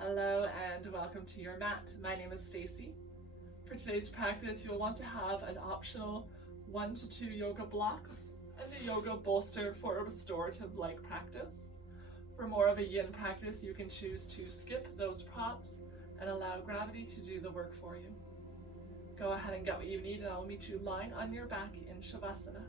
Hello and welcome to your mat. My name is Stacey. For today's practice, you'll want to have an optional 1 to 2 yoga blocks and a yoga bolster for a restorative-like practice. For more of a yin practice, you can choose to skip those props and allow gravity to do the work for you. Go ahead and get what you need and I'll meet you lying on your back in Shavasana.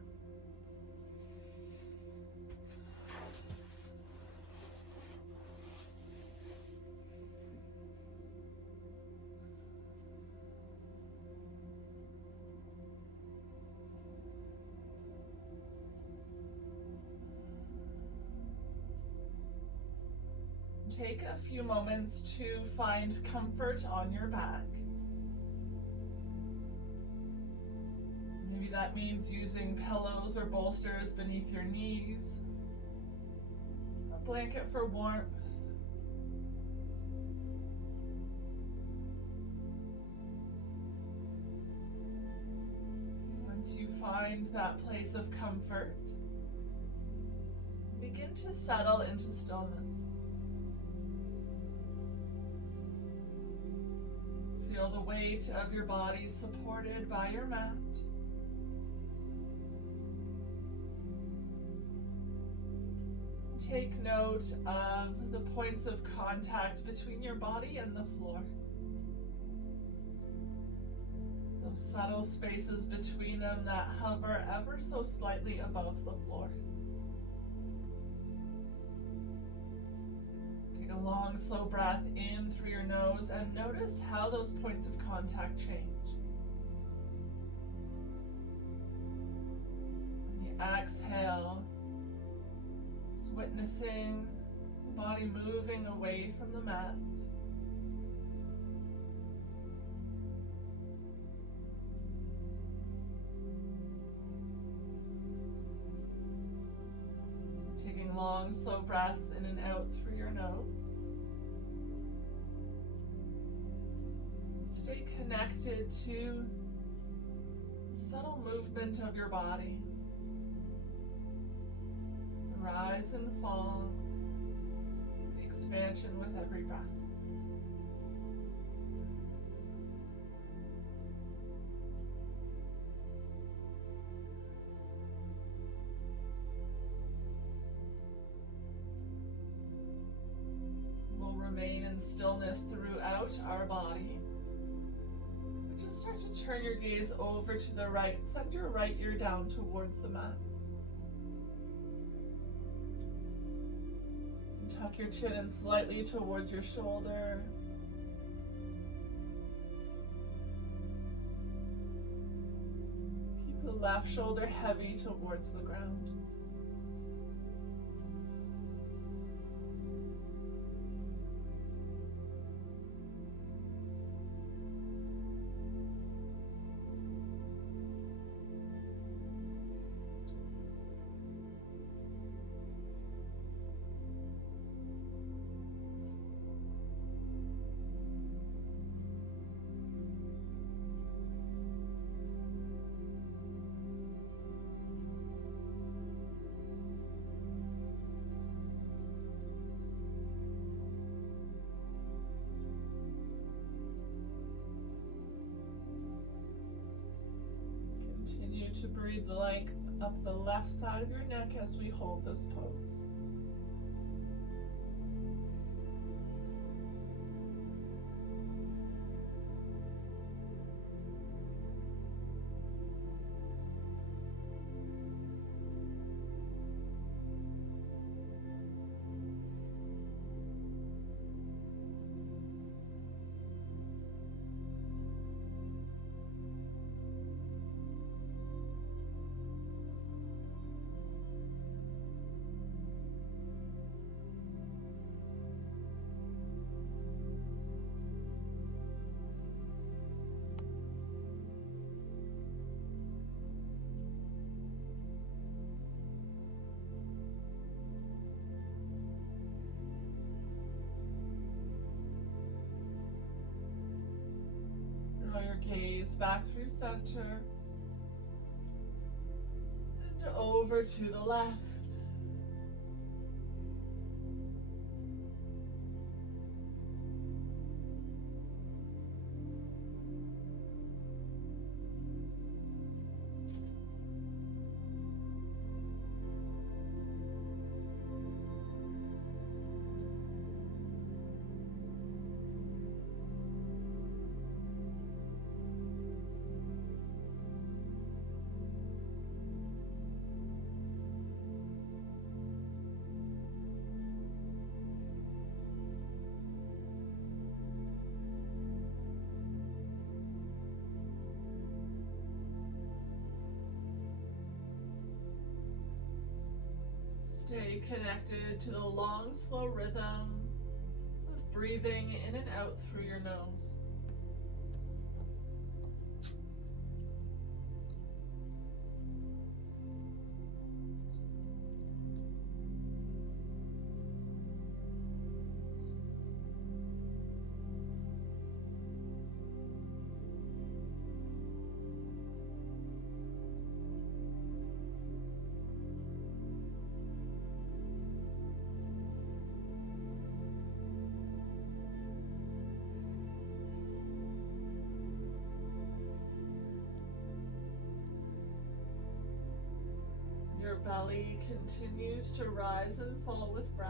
Take a few moments to find comfort on your back. Maybe that means using pillows or bolsters beneath your knees, a blanket for warmth. Once you find that place of comfort, begin to settle into stillness. Feel the weight of your body supported by your mat. Take note of the points of contact between your body and the floor. Those subtle spaces between them that hover ever so slightly above the floor. Take a long, slow breath in through your nose and notice how those points of contact change. On the exhale, just witnessing the body moving away from the mat. Taking long, slow breaths in and out through your nose. Stay connected to the subtle movement of your body. The rise and fall, the expansion with every breath. We'll remain in stillness throughout our body. Just start to turn your gaze over to the right. Send your right ear down towards the mat. And tuck your chin in slightly towards your shoulder. Keep the left shoulder heavy towards the ground. Continue to breathe length up the left side of your neck as we hold this pose. Draw your gaze back through center and over to the left. Stay connected to the long, slow rhythm of breathing in and out through your nose. Your belly continues to rise and fall with breath.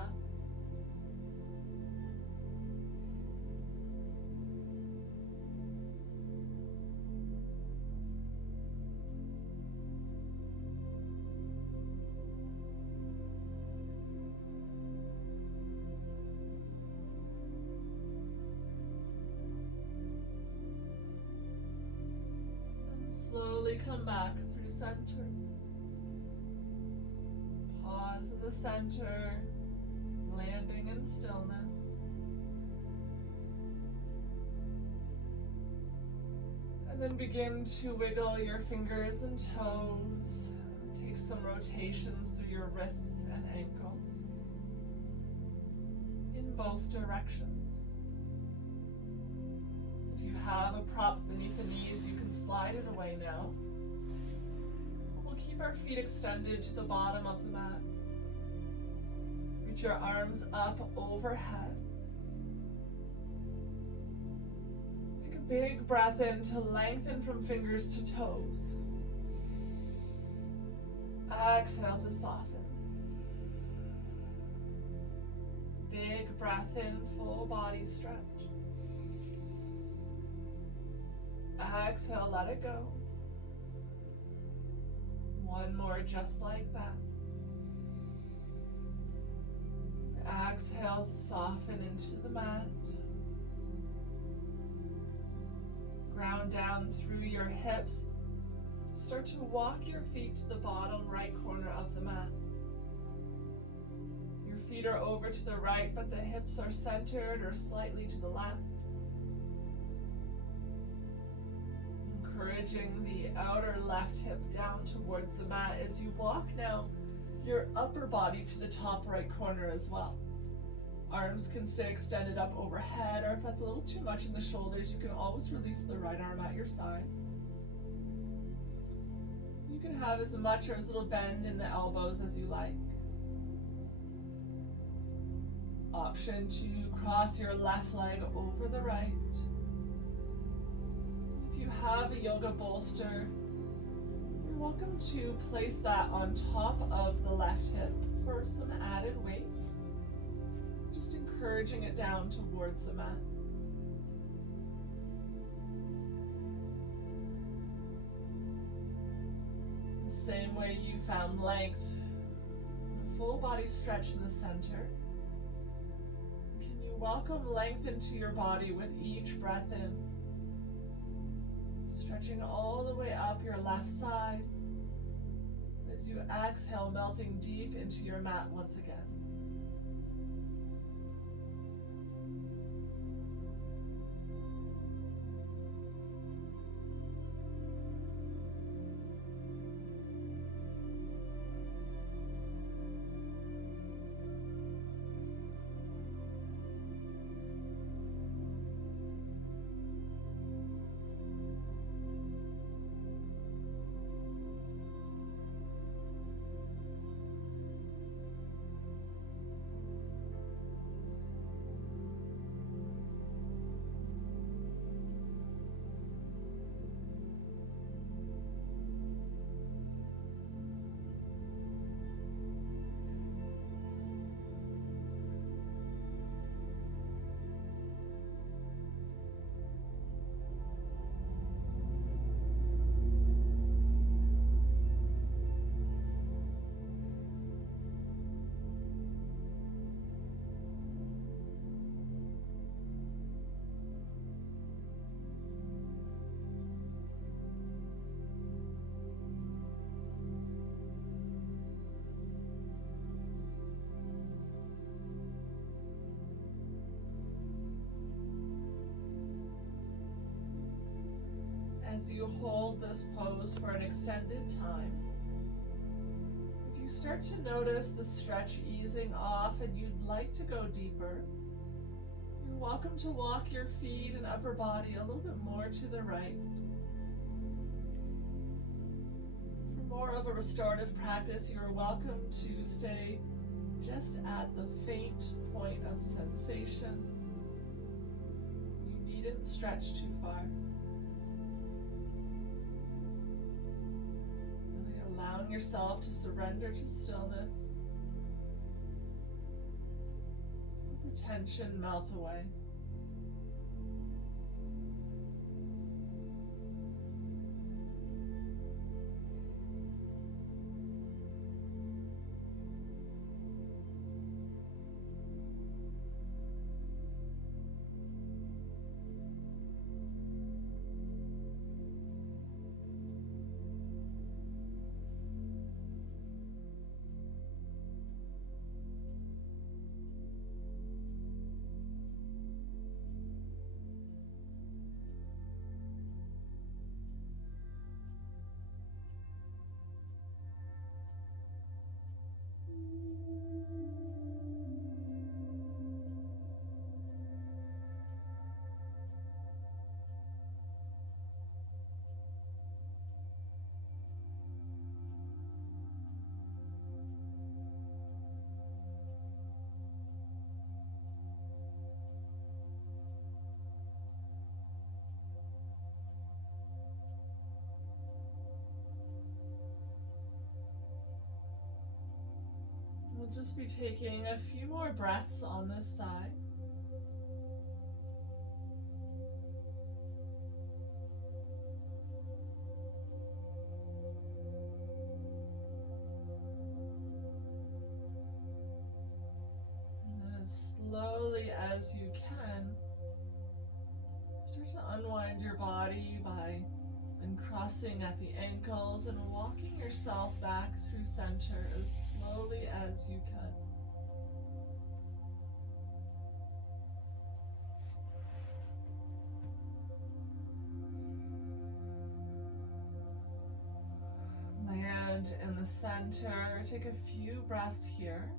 And slowly come back through center. Pause in the center, landing in stillness. And then begin to wiggle your fingers and toes. Take some rotations through your wrists and ankles in both directions. If you have a prop beneath the knees, you can slide it away now. Keep our feet extended to the bottom of the mat. Reach your arms up overhead. Take a big breath in to lengthen from fingers to toes. Exhale to soften. Big breath in, full body stretch. Exhale, let it go. One more just like that. Exhale to soften into the mat. Ground down through your hips. Start to walk your feet to the bottom right corner of the mat. Your feet are over to the right, but the hips are centered or slightly to the left. Encouraging the outer left hip down towards the mat as you walk now your upper body to the top right corner as well. Arms can stay extended up overhead, or if that's a little too much in the shoulders, you can always release the right arm at your side. You can have as much or as little bend in the elbows as you like. Option to cross your left leg over the right. If you have a yoga bolster, you're welcome to place that on top of the left hip for some added weight. Just encouraging it down towards the mat. The same way you found length, a full body stretch in the center. Can you welcome length into your body with each breath in? Stretching all the way up your left side as you exhale, melting deep into your mat once again. As you hold this pose for an extended time, if you start to notice the stretch easing off and you'd like to go deeper, you're welcome to walk your feet and upper body a little bit more to the right. For more of a restorative practice, you are welcome to stay just at the faint point of sensation. You needn't stretch too far. Really allowing yourself to surrender to stillness. Let the tension melt away. We'll just be taking a few more breaths on this side. And then as slowly as you can, start to unwind your body by uncrossing at the ankles and walking yourself back through center as slowly as you can. Land in the center. Take a few breaths here.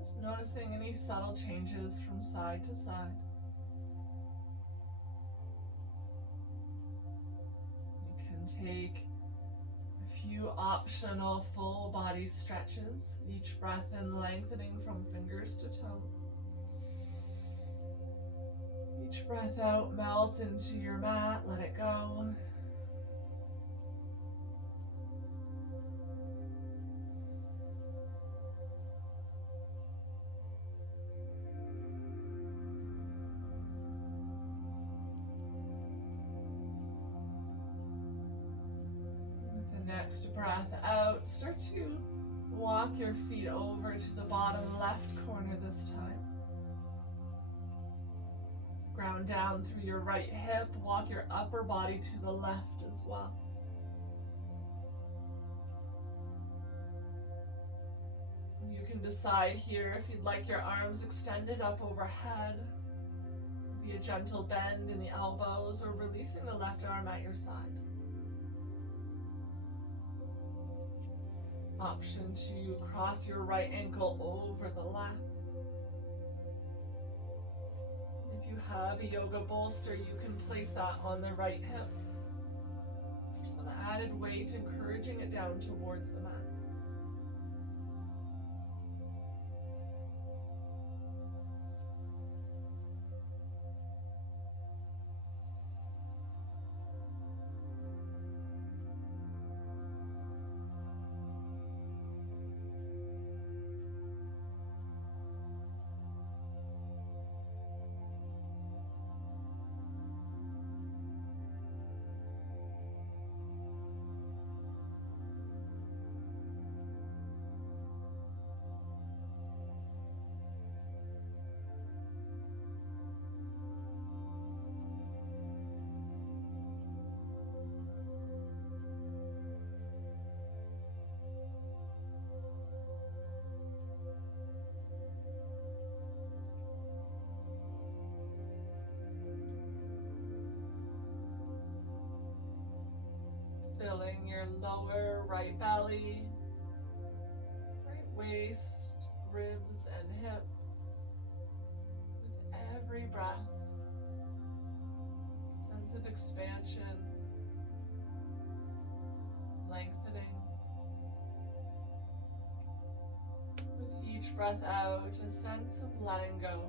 Just noticing any subtle changes from side to side. You can take a few optional full body stretches, each breath in lengthening from fingers to toes. Each breath out, melt into your mat, let it go. Next breath out, start to walk your feet over to the bottom left corner this time. Ground down through your right hip, walk your upper body to the left as well. You can decide here if you'd like your arms extended up overhead, maybe a gentle bend in the elbows, or releasing the left arm at your side. Option to cross your right ankle over the left. If you have a yoga bolster, you can place that on the right hip for some added weight, encouraging it down towards the mat. your lower right belly, right waist, ribs, and hip. With every breath, sense of expansion, lengthening. With each breath out, a sense of letting go.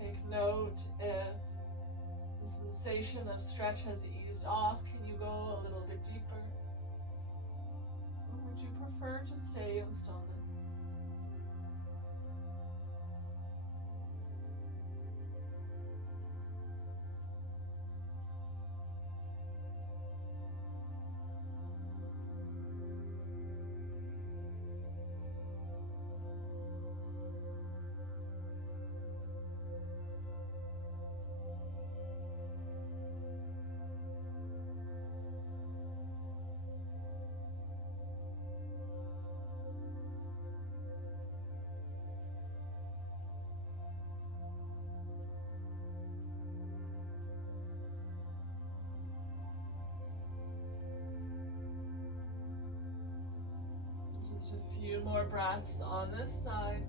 Take note if the sensation of stretch has eased off. Can you go a little bit deeper? Or would you prefer to stay in stillness? Just a few more breaths on this side.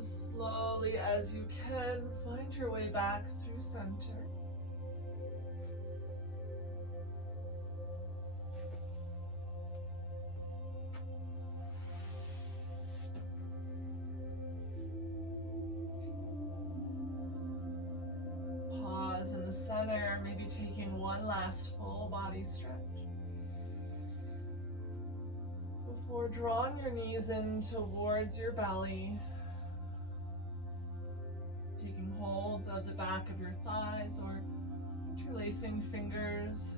As slowly as you can, find your way back through center. Pause in the center, maybe taking one last full body stretch. Before drawing your knees in towards your belly, taking hold of the back of your thighs or interlacing fingers.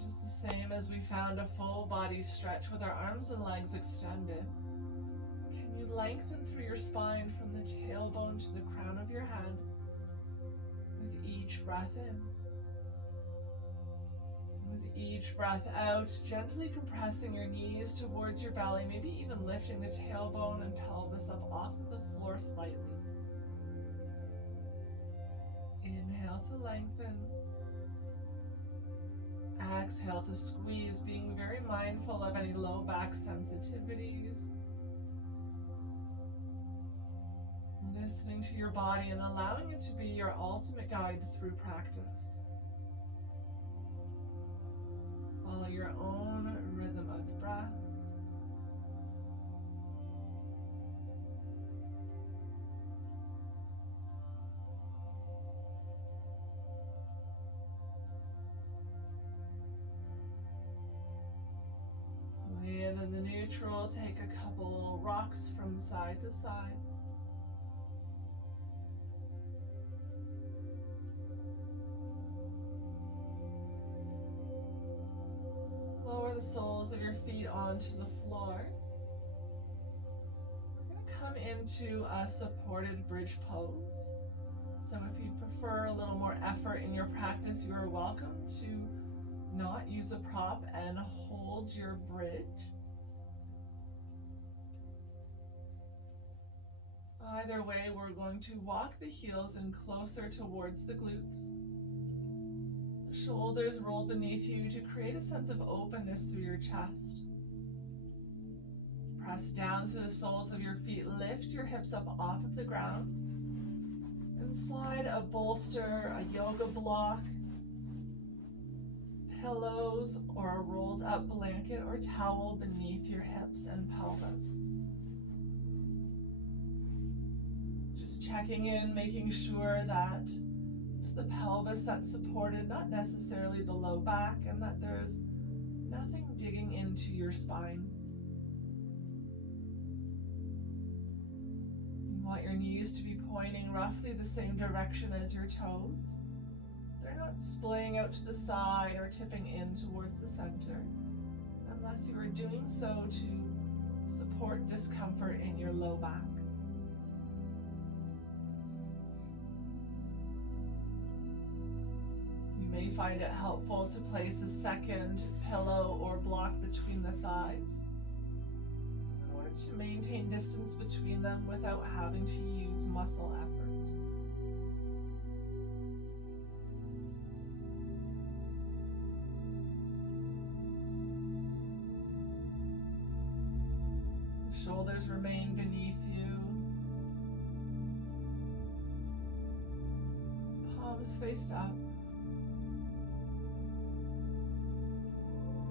Just the same as we found a full body stretch with our arms and legs extended. Can you lengthen through your spine from the tailbone to the crown of your head with each breath in? With each breath out, gently compressing your knees towards your belly, maybe even lifting the tailbone and pelvis up off of the floor slightly. Inhale to lengthen. Exhale to squeeze, being very mindful of any low back sensitivities. Listening to your body and allowing it to be your ultimate guide through practice. Follow your own rhythm of breath. Land in the neutral, take a couple rocks from side to side. Lower the soles of your feet onto the floor. We're going to come into a supported bridge pose. So if you prefer a little more effort in your practice, you are welcome to not use a prop and hold your bridge. Either way, we're going to walk the heels in closer towards the glutes. Shoulders roll beneath you to create a sense of openness through your chest. Press down through the soles of your feet. Lift your hips up off of the ground. And slide a bolster, a yoga block, pillows, or a rolled up blanket or towel beneath your hips and pelvis. Just checking in, making sure that it's the pelvis that's supported, not necessarily the low back, and that there's nothing digging into your spine. You want your knees to be pointing roughly the same direction as your toes. They're not splaying out to the side or tipping in towards the center, unless you are doing so to support discomfort in your low back. You may find it helpful to place a second pillow or block between the thighs in order to maintain distance between them without having to use muscle effort. Shoulders remain beneath you. Palms faced up.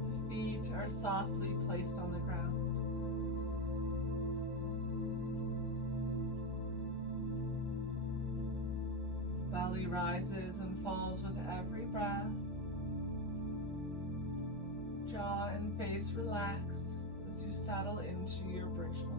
The feet are softly placed on the ground. Belly rises and falls with every breath. Jaw and face relax as you settle into your bridge pose.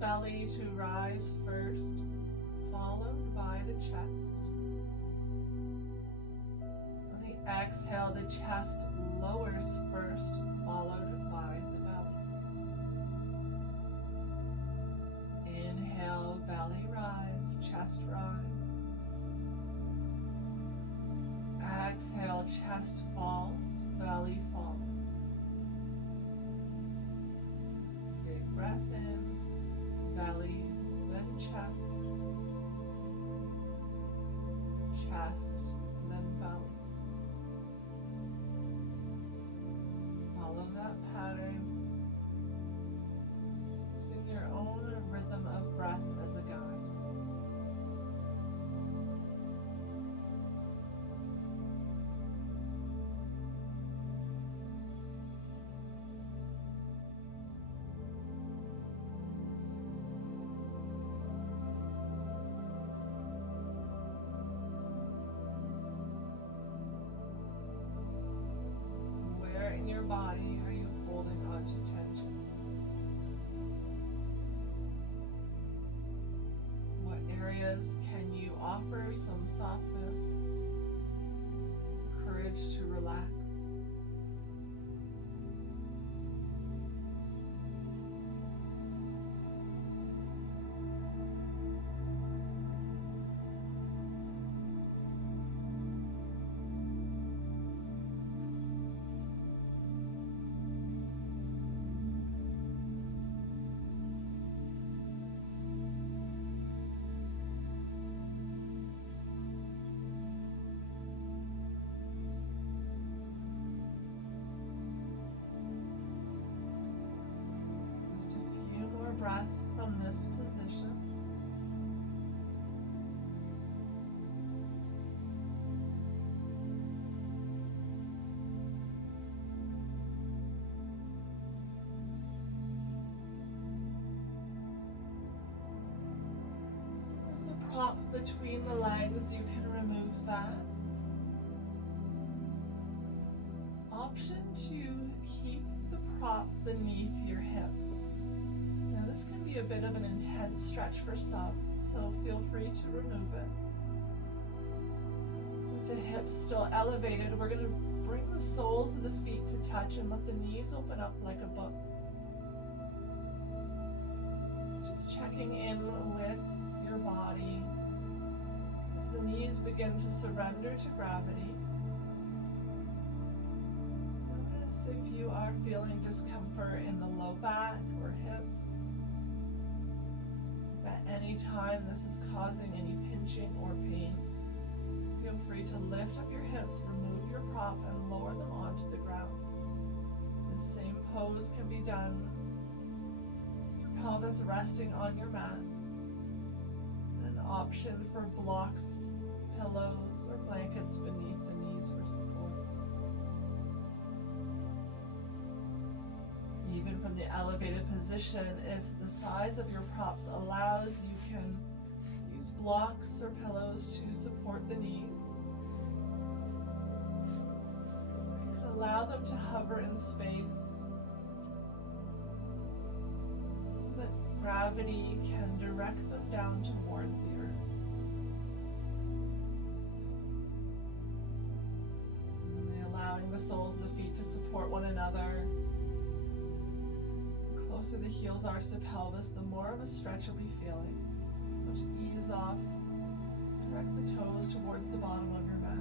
Belly to rise first, followed by the chest. On the exhale, the chest lowers first, followed by the belly. Inhale, belly rise, chest rise. Exhale, chest falls, belly falls. Big breath in. Belly, then chest, chest, then belly. Follow that pattern, using your own rhythm of breath as a guide. In your body, are you holding on to tension? What areas can you offer some softness, courage to relax? Breaths from this position. There's a prop between the legs, you can remove that. Option to keep the prop beneath your hips. This can be a bit of an intense stretch for some, so feel free to remove it. the hips still elevated, we're going to bring the soles of the feet to touch and let the knees open up like a book. Just checking in with your body as the knees begin to surrender to gravity. Notice if you are feeling discomfort in the low back or hips. If at any time this is causing any pinching or pain, feel free to lift up your hips, remove your prop, and lower them onto the ground. The same pose can be done with your pelvis resting on your mat. An option for blocks, pillows, or blankets beneath the knees for support. Even from the elevated position, if the size of your props allows, you can use blocks or pillows to support the knees. You can allow them to hover in space so that gravity can direct them down towards the earth. And allowing the soles of the feet to support one another. The closer the heels are to the pelvis, the more of a stretch you'll be feeling. So to ease off, direct the toes towards the bottom of your mat.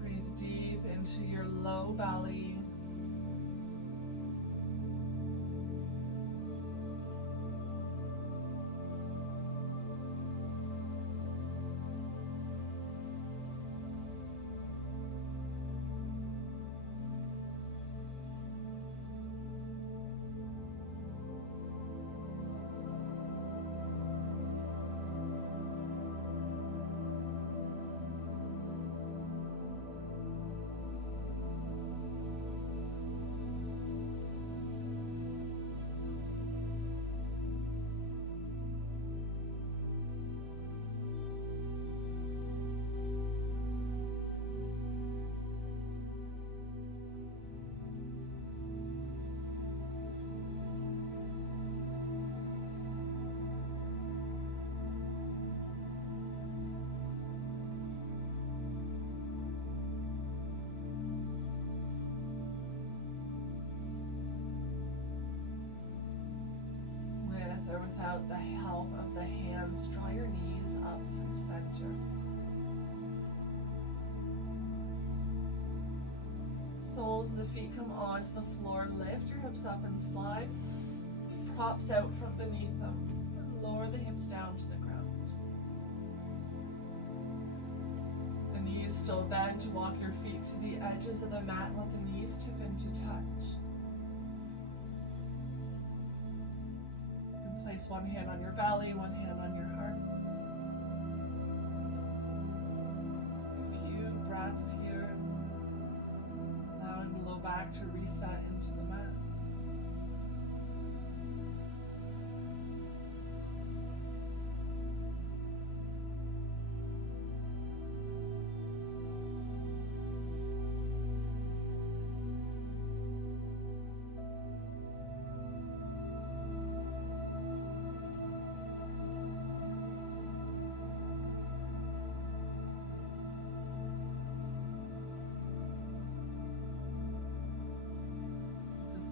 Breathe deep into your low belly. Or without the help of the hands, draw your knees up through center. Soles of the feet come onto the floor. Lift your hips up and slide props out from beneath them. And lower the hips down to the ground. The knees still bend to walk your feet to the edges of the mat. Let the knees tip into touch. Place one hand on your belly, one hand on your heart. Just a few breaths here, allowing the low back to reset into the mat.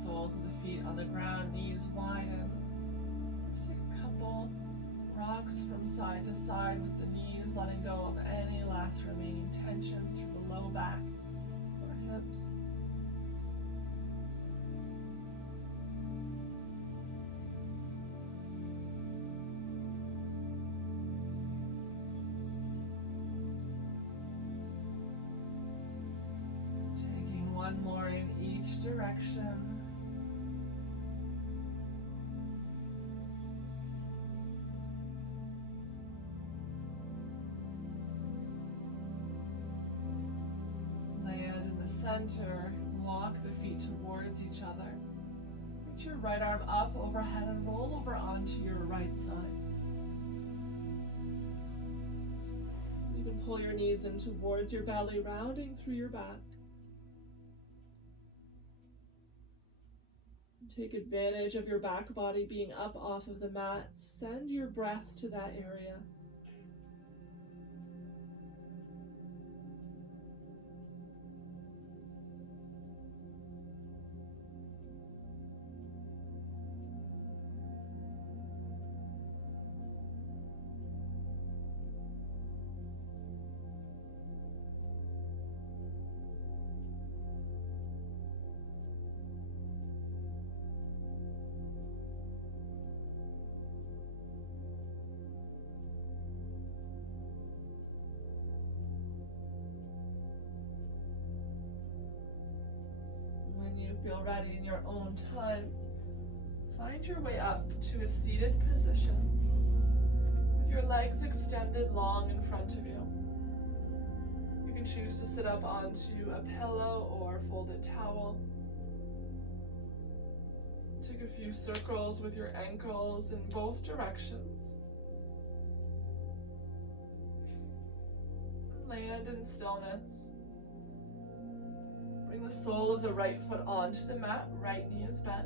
Soles of the feet on the ground, knees widen. Just take a couple rocks from side to side with the knees, letting go of any last remaining tension through the low back or hips. Taking one more in each direction. Center, walk the feet towards each other. Lift your right arm up overhead and roll over onto your right side. You can pull your knees in towards your belly, rounding through your back. Take advantage of your back body being up off of the mat. Send your breath to that area. Feel ready in your own time. Find your way up to a seated position with your legs extended long in front of you. You can choose to sit up onto a pillow or folded towel. Take a few circles with your ankles in both directions. Land in stillness. Bring the sole of the right foot onto the mat, right knee is bent.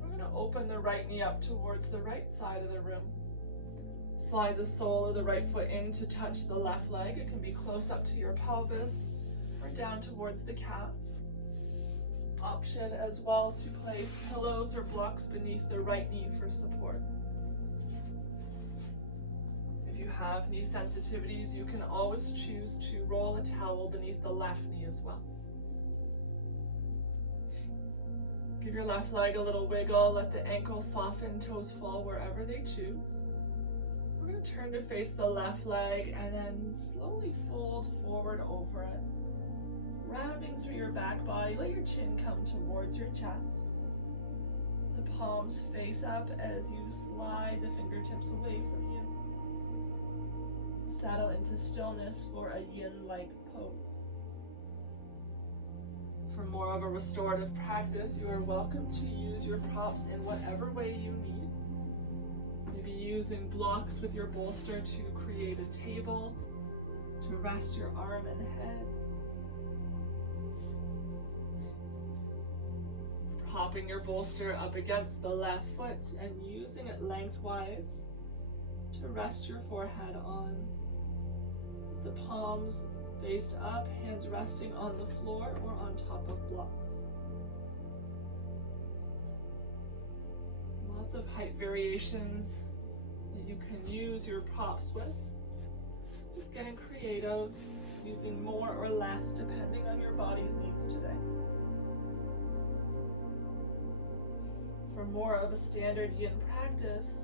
We're going to open the right knee up towards the right side of the room. Slide the sole of the right foot in to touch the left leg. It can be close up to your pelvis or down towards the calf. Option as well to place pillows or blocks beneath the right knee for support. If you have knee sensitivities, you can always choose to roll a towel beneath the left knee as well. Give your left leg a little wiggle, let the ankles soften, toes fall wherever they choose. We're going to turn to face the left leg and then slowly fold forward over it. Rounding through your back body, let your chin come towards your chest. The palms face up as you slide the fingertips away from you. Settle into stillness for a yin-like pose. For more of a restorative practice, you are welcome to use your props in whatever way you need. Maybe using blocks with your bolster to create a table, to rest your arm and head. Propping your bolster up against the left foot and using it lengthwise to rest your forehead on. The palms faced up, hands resting on the floor or on top of blocks. Lots of height variations that you can use your props with. Just getting creative, using more or less depending on your body's needs today. For more of a standard yin practice,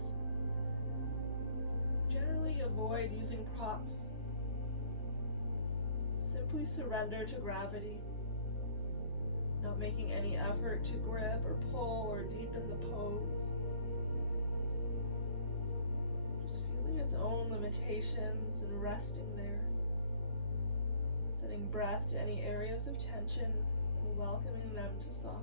generally avoid using props. Simply surrender to gravity, not making any effort to grip or pull or deepen the pose. Just feeling its own limitations and resting there. Setting breath to any areas of tension and welcoming them to soften.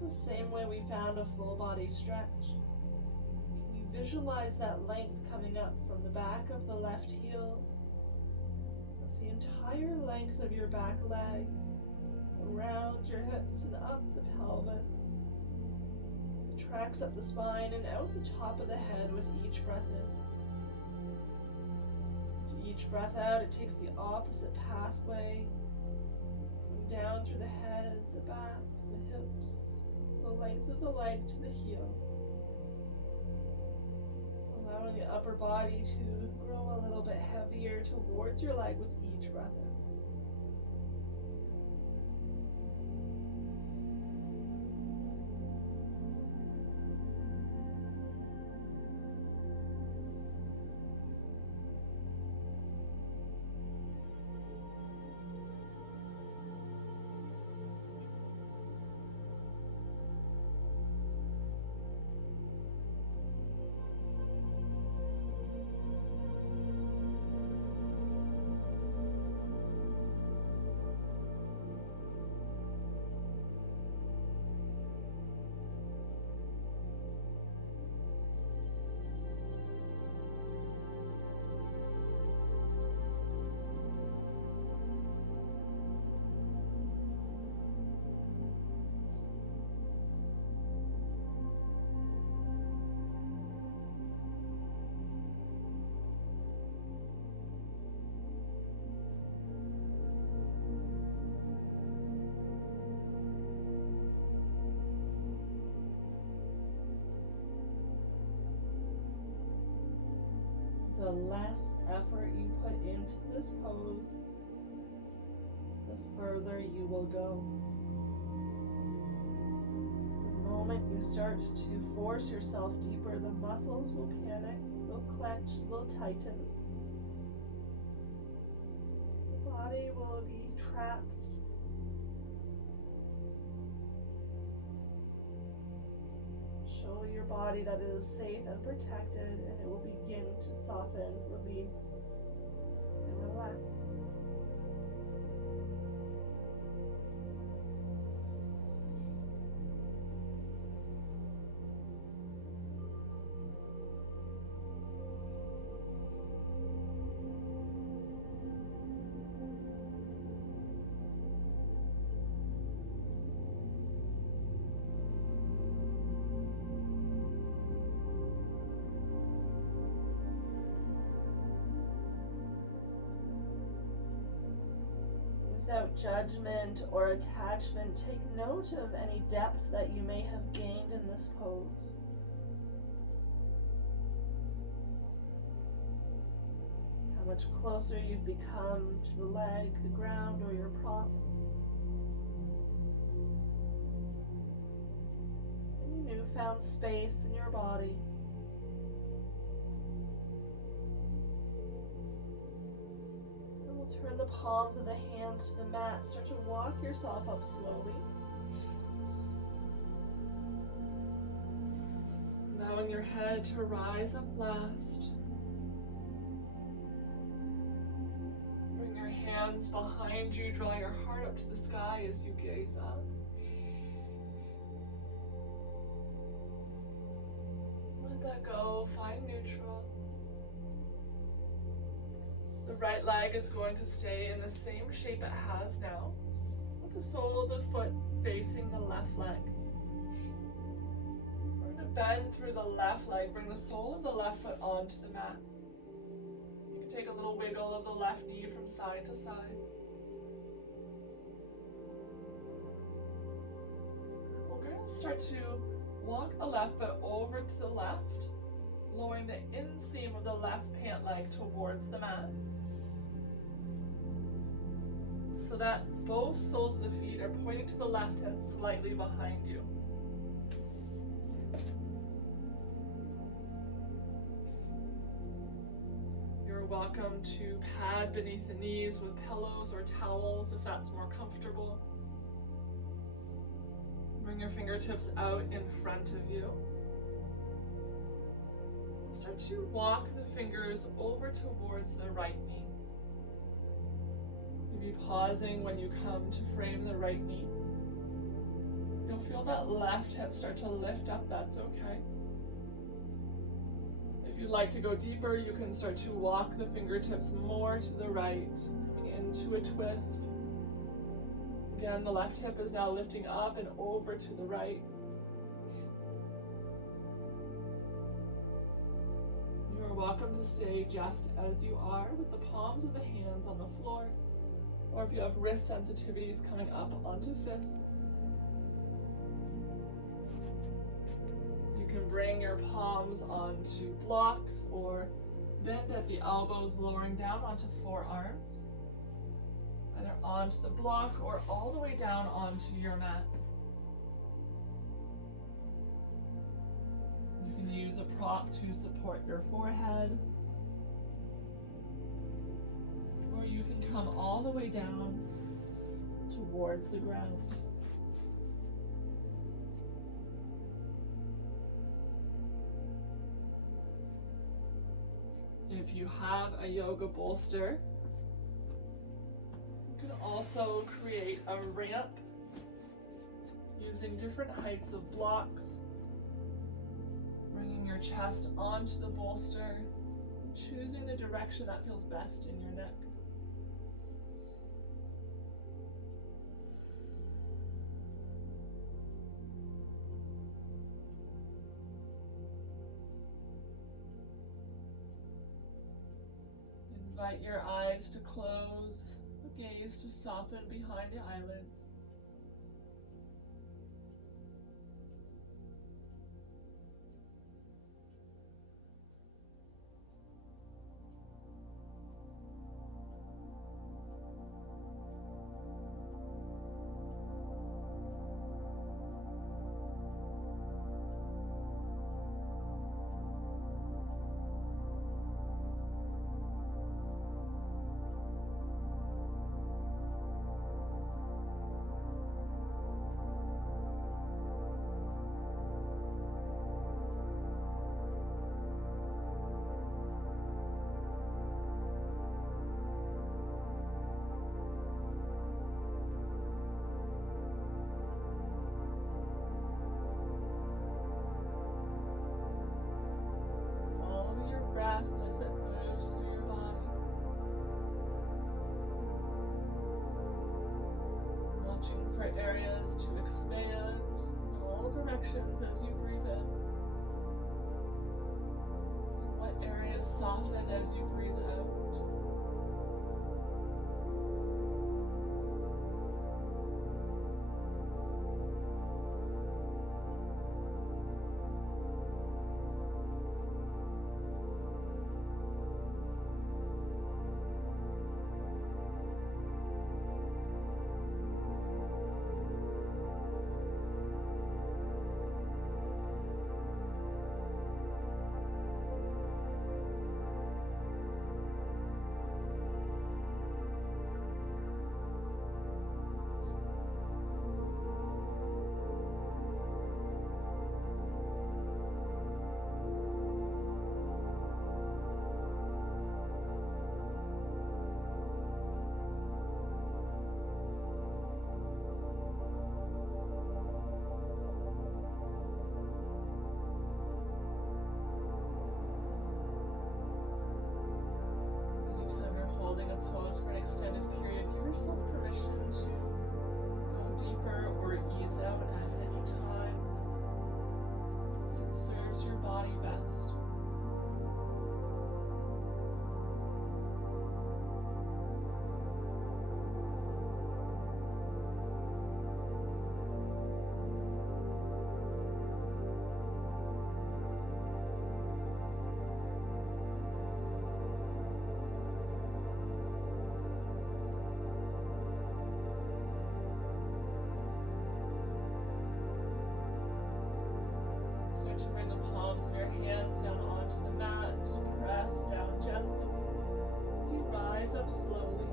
The same way we found a full body stretch. We visualize that length coming up from the back of the left heel, the entire length of your back leg, around your hips and up the pelvis. So tracks up the spine and out the top of the head with each breath in. With each breath out, it takes the opposite pathway, down through the head, the back, the hips, the length of the leg to the heel. Allowing the upper body to grow a little bit heavier towards your leg with each breath in. The less effort you put into this pose, the further you will go. The moment you start to force yourself deeper, the muscles will panic, they'll clench, they'll tighten. The body will be trapped. Show your body that it is safe and protected, and it will begin to soften, release, and relax. Without judgment or attachment, take note of any depth that you may have gained in this pose. How much closer you've become to the leg, the ground, or your prop. Any newfound space in your body. Turn the palms of the hands to the mat. Start to walk yourself up slowly. Allowing your head to rise up last. Bring your hands behind you. Draw your heart up to the sky as you gaze up. Let that go. Find neutral. The right leg is going to stay in the same shape it has now, with the sole of the foot facing the left leg. We're going to bend through the left leg, bring the sole of the left foot onto the mat. You can take a little wiggle of the left knee from side to side. We're going to start to walk the left foot over to the left, lowering the inseam of the left pant leg towards the mat, so that both soles of the feet are pointing to the left and slightly behind you. You're welcome to pad beneath the knees with pillows or towels if that's more comfortable. Bring your fingertips out in front of you. Start to walk the fingers over towards the right knee. Maybe pausing when you come to frame the right knee. You'll feel that left hip start to lift up, that's okay. If you'd like to go deeper, you can start to walk the fingertips more to the right, coming into a twist. Again, the left hip is now lifting up and over to the right. welcome to stay just as you are with the palms of the hands on the floor, or if you have wrist sensitivities, coming up onto fists. You can bring your palms onto blocks or bend at the elbows, lowering down onto forearms, either onto the block or all the way down onto your mat. You can use a prop to support your forehead, or you can come all the way down towards the ground. If you have a yoga bolster, you can also create a ramp using different heights of blocks, bringing your chest onto the bolster, choosing the direction that feels best in your neck. Invite your eyes to close, the gaze to soften behind the eyelids. As it moves through your body, watching for areas to expand in all directions as you breathe in, and what areas soften as you breathe out. For an extended period, give yourself permission to go deeper or ease out at any time. It serves your body best. To bring the palms of your hands down onto the mat, press down gently as you rise up slowly.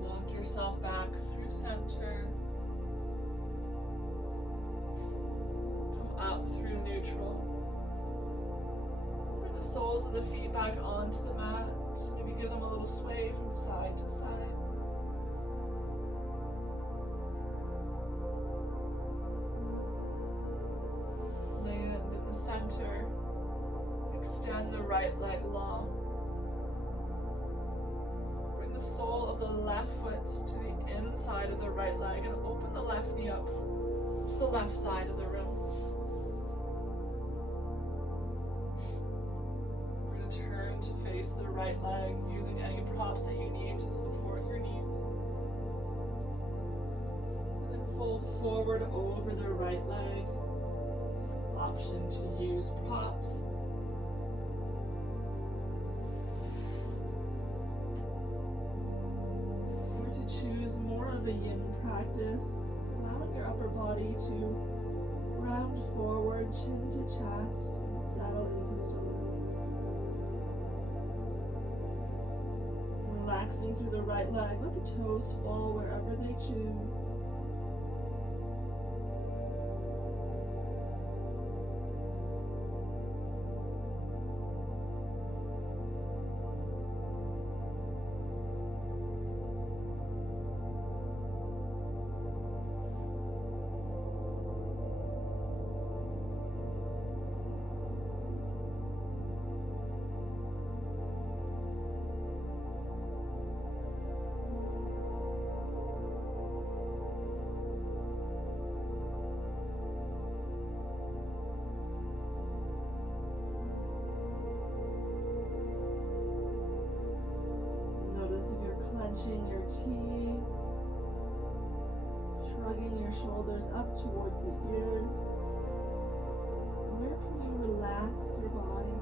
Walk yourself back through center. Come up through neutral. Bring the soles of the feet back onto the mat. Maybe give them a little sway from side to side. Center. Extend the right leg long. Bring the sole of the left foot to the inside of the right leg and open the left knee up to the left side of the room. brace the right leg using any props that you need to support your knees. And then fold forward over the right leg. Option to use props. Or to choose more of a yin practice, allowing your upper body to round forward, chin to chest, and settle into stillness. Relaxing through the right leg, let the toes fall wherever they choose. Clenching your teeth, shrugging your shoulders up towards the ears. Where can you relax your body?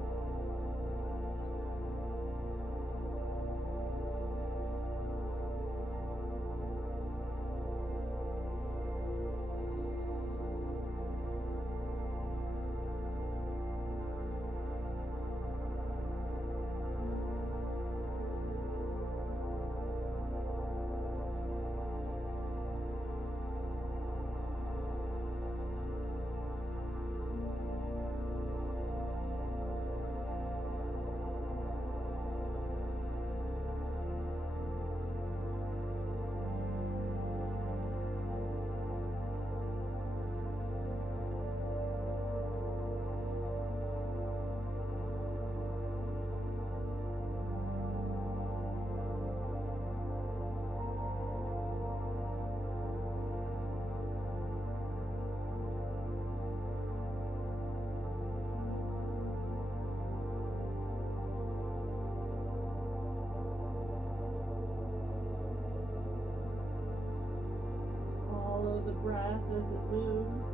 Breath as it moves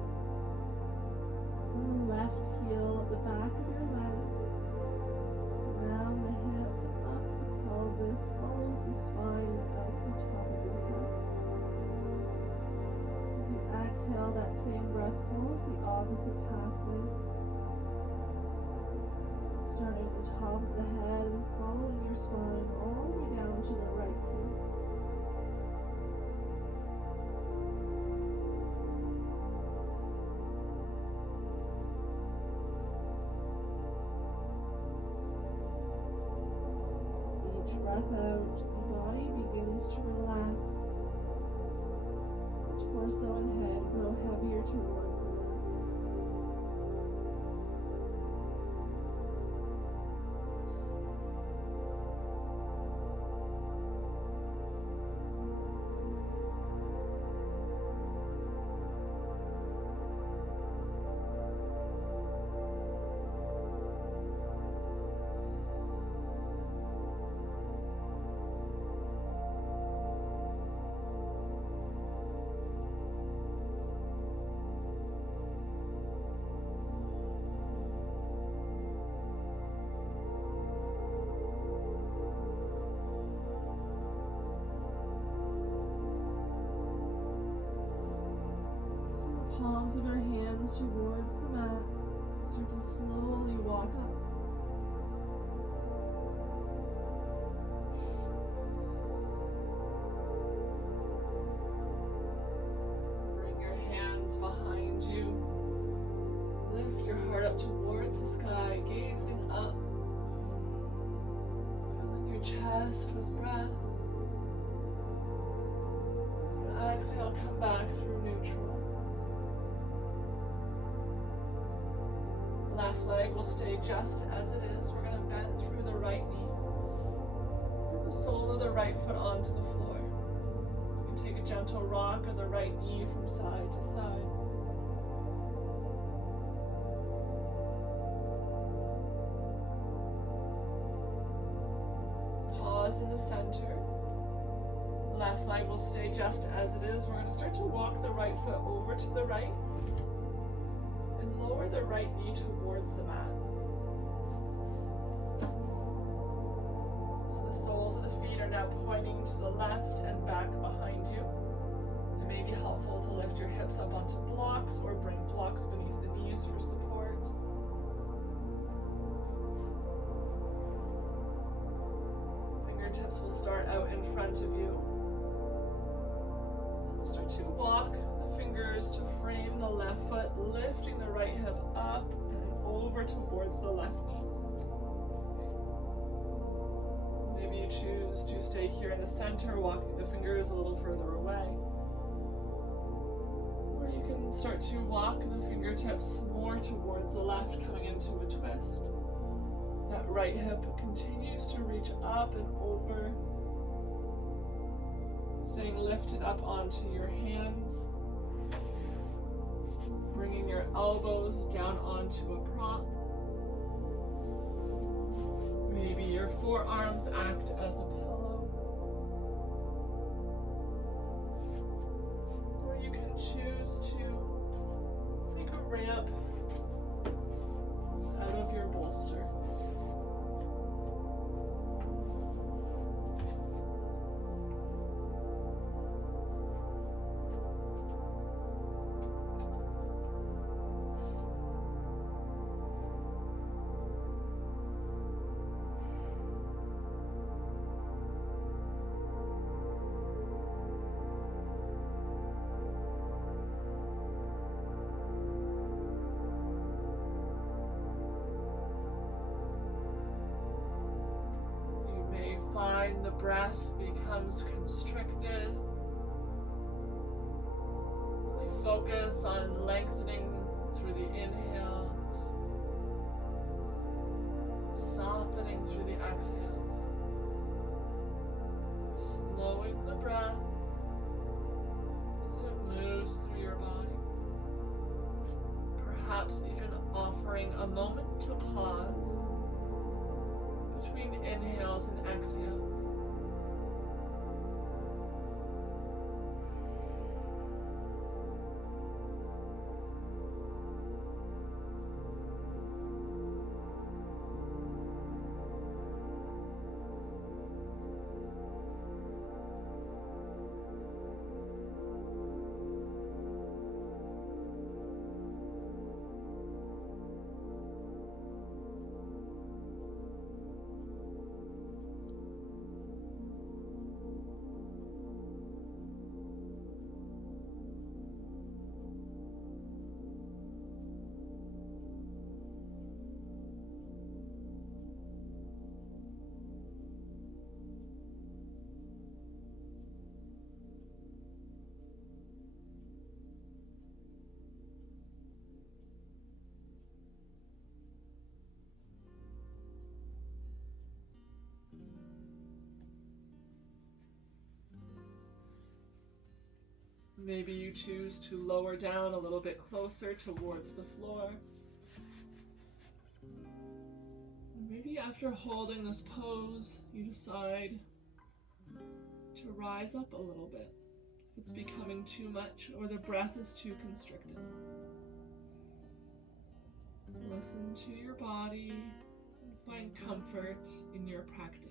from the left heel at the back of your leg, around the hip, up the pelvis, follows the spine and out the top of your head. As you exhale, that same breath follows the opposite pathway, starting at the top of the head and following your spine all the way down to the right heel. Breath out, the body begins to relax. Torso and head grow heavier towards the neck. Palms of your hands towards the mat. Start to slowly walk up. Bring your hands behind you. Lift your heart up towards the sky, gazing up. Filling your chest with breath. Exhale, come back through neutral. Left leg will stay just as it is. We're going to bend through the right knee. Put the sole of the right foot onto the floor. You can take a gentle rock of the right knee from side to side. in the center. Left leg will stay just as it is. We're going to start to walk the right foot over to the right and lower the right knee towards the mat. So the soles of the feet are now pointing to the left and back behind you. It may be helpful to lift your hips up onto blocks or bring blocks beneath the knees for support. Fingertips will start out in front of you. Start to walk the fingers to frame the left foot, lifting the right hip up and over towards the left knee. Maybe you choose to stay here in the center, walking the fingers a little further away. Or you can start to walk the fingertips more towards the left, coming into a twist. That right hip continues to reach up and over, staying lifted up onto your hands, bringing your elbows down onto a prop. Maybe your forearms act as a pillow. Or you can choose to make a ramp out of your bolster. Find the breath becomes constricted. Really focus on lengthening through the inhales, softening through the exhales, slowing the breath as it moves through your body. Perhaps even offering a moment to pause between inhales and exhales. Maybe you choose to lower down a little bit closer towards the floor. And maybe after holding this pose, you decide to rise up a little bit. It's becoming too much or the breath is too constricted. Listen to your body and find comfort in your practice.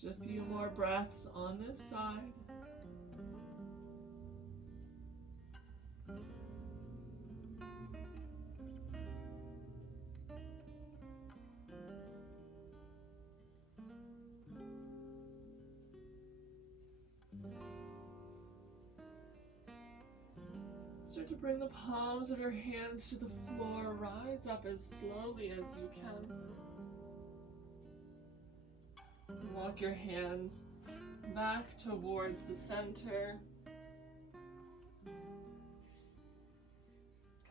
Just a few more breaths on this side. Start to bring the palms of your hands to the floor. Rise up as slowly as you can. Walk your hands back towards the center.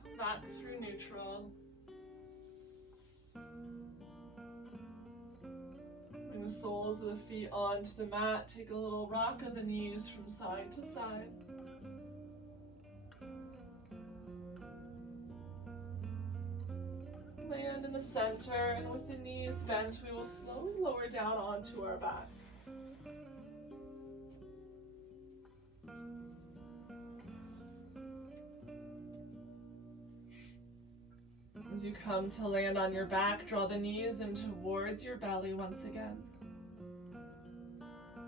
Come back through neutral. Bring the soles of the feet onto the mat. Take a little rock of the knees from side to side. Land in the center, and with the knees bent, we will slowly lower down onto our back. As you come to land on your back, draw the knees in towards your belly once again.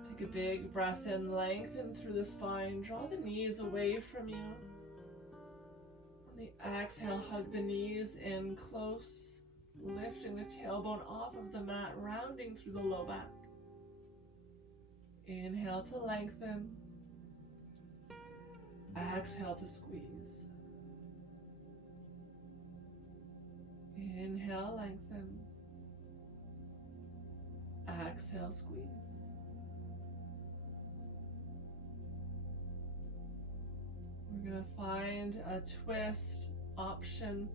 Take a big breath in, lengthen through the spine, draw the knees away from you. On the exhale, hug the knees in close, lifting the tailbone off of the mat, rounding through the low back. Inhale to lengthen. Exhale to squeeze. Inhale, lengthen. Exhale, squeeze. We're going to find a twist option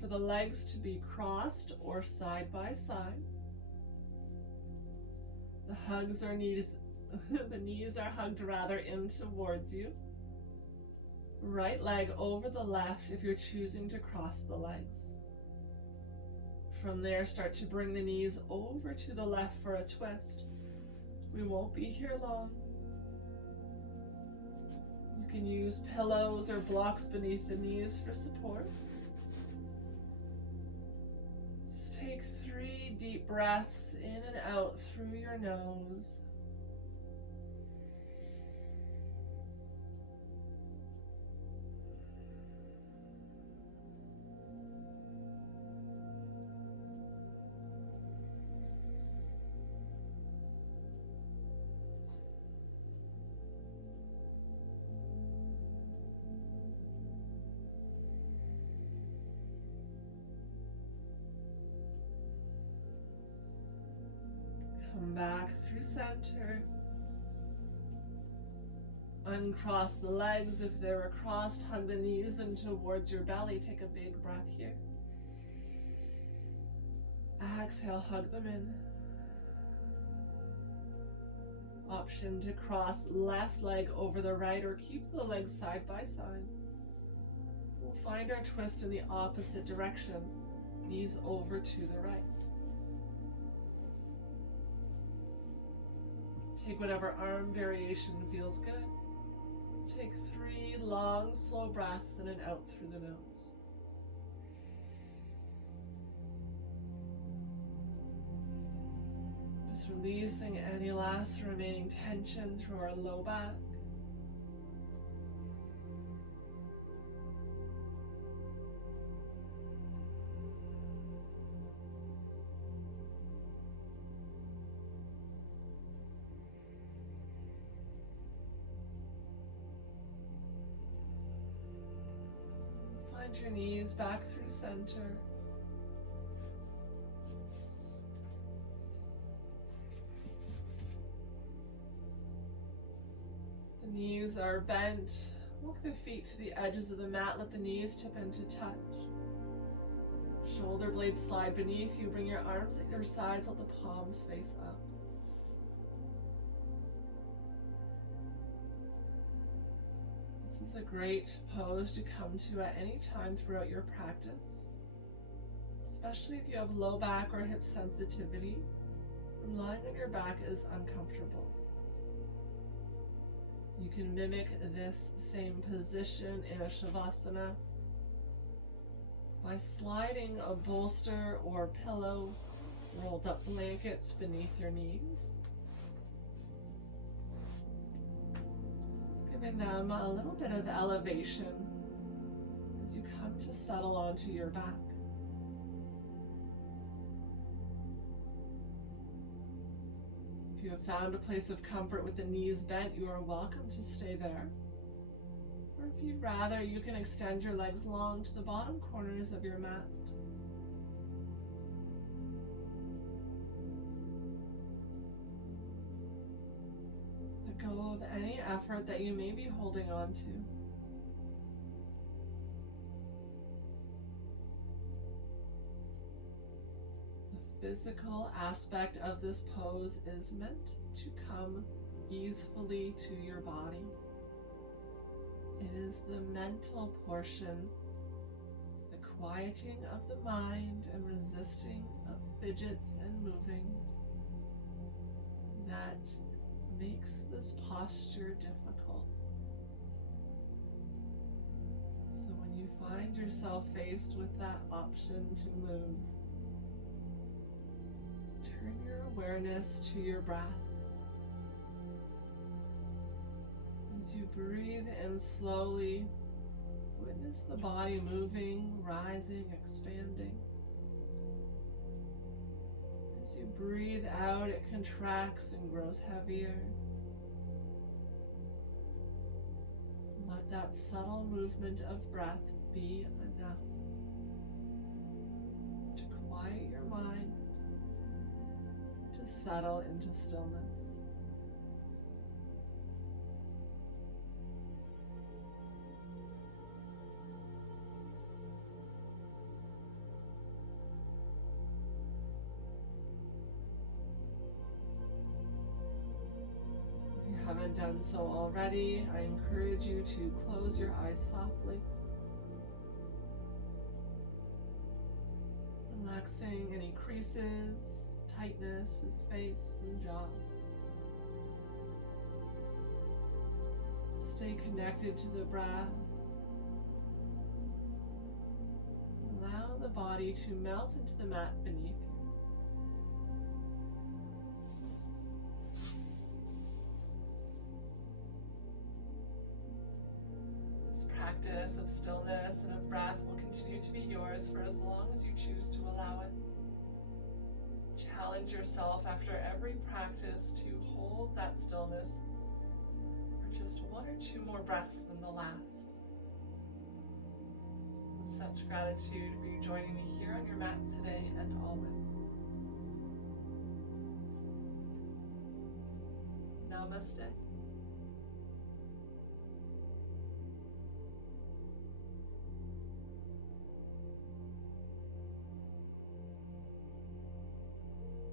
for the legs to be crossed or side by side. The knees are hugged rather in towards you. Right leg over the left if you're choosing to cross the legs. From there, start to bring the knees over to the left for a twist. We won't be here long. You can use pillows or blocks beneath the knees for support. Just take 3 deep breaths in and out through your nose. Come back through center. Uncross the legs if they're crossed. Hug the knees in towards your belly. Take a big breath here. Exhale, hug them in. Option to cross left leg over the right or keep the legs side by side. We'll find our twist in the opposite direction. Knees over to the right. Take whatever arm variation feels good. Take 3 long, slow breaths in and out through the nose. Just releasing any last remaining tension through our low back. Find your knees back through center. The knees are bent. Walk the feet to the edges of the mat. Let the knees tip into touch. Shoulder blades slide beneath you. Bring your arms at your sides. Let the palms face up. This is a great pose to come to at any time throughout your practice, especially if you have low back or hip sensitivity and lying on your back is uncomfortable. You can mimic this same position in a Shavasana by sliding a bolster or pillow, rolled up blankets beneath your knees. giving them a little bit of elevation as you come to settle onto your back. If you have found a place of comfort with the knees bent, you are welcome to stay there. Or if you'd rather, you can extend your legs long to the bottom corners of your mat. Let go of any effort that you may be holding on to. The physical aspect of this pose is meant to come easily to your body. It is the mental portion, the quieting of the mind and resisting of fidgets and moving, that makes this posture difficult. So when you find yourself faced with that option to move, turn your awareness to your breath. As you breathe in slowly, witness the body moving, rising, expanding. As you breathe out, it contracts and grows heavier. Let that subtle movement of breath be enough to quiet your mind, to settle into stillness. Haven't done so already, I encourage you to close your eyes softly, relaxing any creases, tightness of face and jaw. Stay connected to the breath. Allow the body to melt into the mat beneath you. Practice of stillness and of breath will continue to be yours for as long as you choose to allow it. Challenge yourself after every practice to hold that stillness for just 1 or 2 more breaths than the last. With such gratitude for you joining me here on your mat today and always. Namaste.